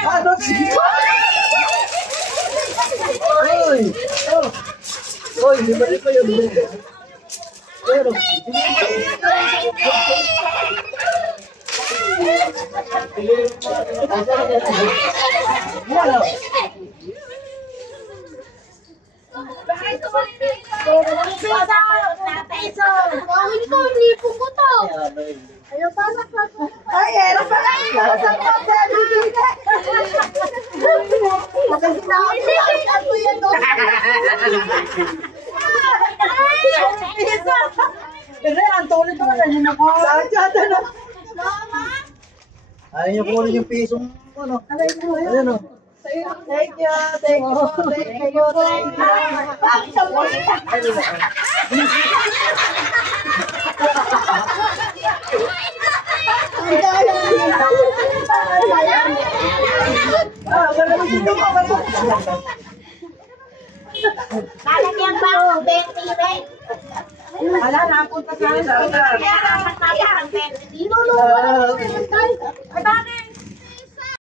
Ano? Uy! Uy, libalik pa yun. Pero, ayaw niyo kunin yung pisong ano? Ayan o. Thank you. Lalagyan ba ako, Betty, right? Wala, napunta sa akin. Kaya dapat tayo ng Betty. Bakit?